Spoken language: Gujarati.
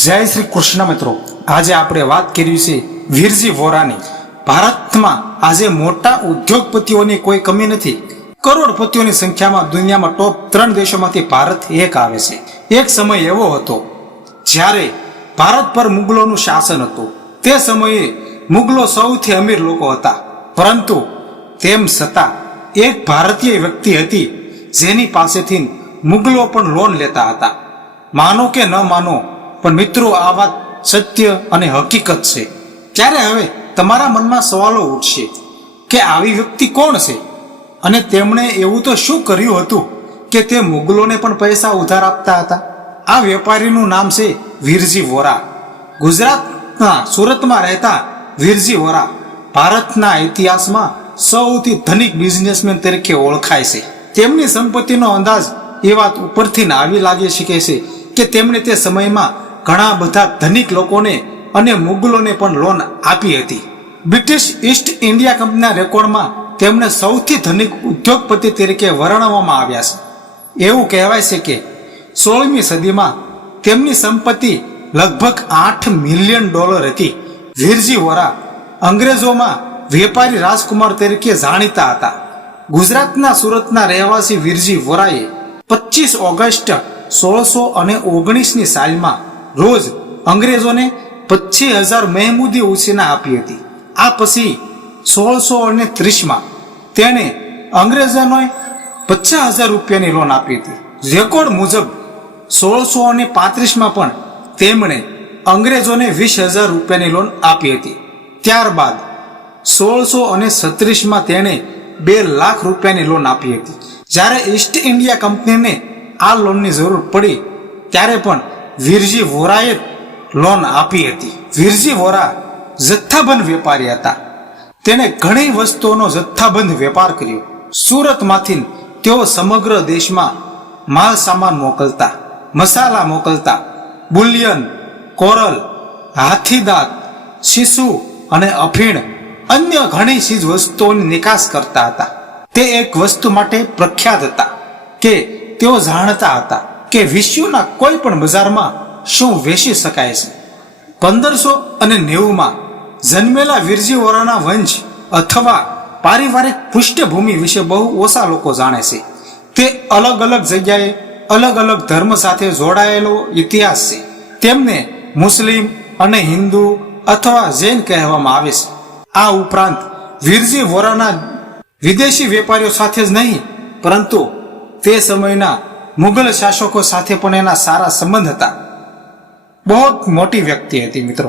જય શ્રી કૃષ્ણ મિત્રો, આજે આપણે વાત કરી છે વીરજી વોરાની। ભારતમાં આજે મોટા ઉદ્યોગપતિઓની કોઈ કમી નથી। કરોડપતિઓની સંખ્યામાં દુનિયામાં ટોપ 3 દેશોમાંથી ભારત એક આવે છે। એક સમય એવો હતો જ્યારે ભારત પર મુગલોનું શાસન હતું। તે સમયે મુગલો સૌથી અમીર લોકો હતા, પરંતુ તેમ છતાં એક ભારતીય વ્યક્તિ હતી જેની પાસેથી મુગલો પણ લોન લેતા હતા। માનો કે ન માનો, પણ મિત્રો, આ વાત સત્ય અને હકીકત છે। ત્યારે હવે તમારા મનમાં સવાલો ઉઠશે કે આવી વ્યક્તિ કોણ છે અને તેમણે એવું તો શું કર્યું હતું કે તે મુગલોને પણ પૈસા ઉધાર આપતા હતા? આ વેપારીનું નામ છે વીરજી વોરા। ગુજરાતના સુરતમાં રહેતા વીરજી વોરા ભારતના ઇતિહાસમાં સૌથી ધનિક બિઝનેસમેન તરીકે ઓળખાય છે। તેમની સંપત્તિનો અંદાજ એ વાત ઉપરથી આવી લાગી શકે છે કે તેમણે તે સમયમાં ઘણા બધા ધનિક લોકોને અને મુગલોને પણ લોન આપી હતી। બ્રિટિશ ઈસ્ટ ઇન્ડિયા કંપનીના રેકોર્ડમાં તેમને સૌથી ધનિક ઉદ્યોગપતિ તરીકે વર્ણવવામાં આવ્યા છે। એવું કહેવાય છે કે 16મી સદીમાં તેમની સંપત્તિ લગભગ $8 મિલિયન હતી। વીરજી વોરા અંગ્રેજોમાં વેપારી રાજકુમાર તરીકે જાણીતા હતા। ગુજરાતના સુરતના રહેવાસી વીરજી વોરાએ 25 ઓગસ્ટ 1619ની સાલમાં રોજ અંગ્રેજોને 25,000 મહેમૂદી ઉછીના આપી હતી। આ પછી 1630માં તેણે અંગ્રેજોને 50,000 રૂપિયાની લોન આપી હતી। રેકોર્ડ મુજબ 1635માં પણ તેમણે અંગ્રેજોને 20,000 રૂપિયાની લોન આપી હતી। ત્યારબાદ 1636માં તેણે 2 લાખ રૂપિયાની લોન આપી હતી। જ્યારે ઈસ્ટ ઇન્ડિયા કંપનીને આ લોનની જરૂર પડી ત્યારે પણ વીરજી વોરાએ લોન આપી હતી। વીરજી વોરા જથ્થાબંધ વેપારી હતા। તેણે ઘણી વસ્તુઓનો જથ્થાબંધ વેપાર કર્યો। સુરતમાંથી તેઓ સમગ્ર દેશમાં માલ સામાન મોકલતા, મસાલા મોકલતા, બુલિયન, કોરલ, હાથીદાંત, શીશુ અને અફીણ, અન્ય ઘણી ચીજ વસ્તુઓની નિકાસ કરતા હતા। તે એક વસ્તુ માટે પ્રખ્યાત હતા કે તેઓ જાણતા હતા કે વિશ્વના કોઈ પણ બજારમાં શું વેચી શકાય છે। 1590માં જન્મેલા વીરજી વોરાના વંશ અથવા પારિવારિક પૃષ્ઠભૂમિ વિશે બહુ ઓછા લોકો જાણે છે। તે અલગ અલગ જગ્યાએ અલગ અલગ ધર્મ સાથે જોડાયેલો ઇતિહાસ છે। તેમને મુસ્લિમ અને હિન્દુ અથવા જૈન કહેવામાં આવે છે। આ ઉપરાંત વીરજી વોરાના વિદેશી વેપારીઓ સાથે જ નહીં, પરંતુ તે સમયના મુગલ શાસકો સાથે પણ એના સારા સંબંધ હતા। બહુ મોટી વ્યક્તિ હતી મિત્રો।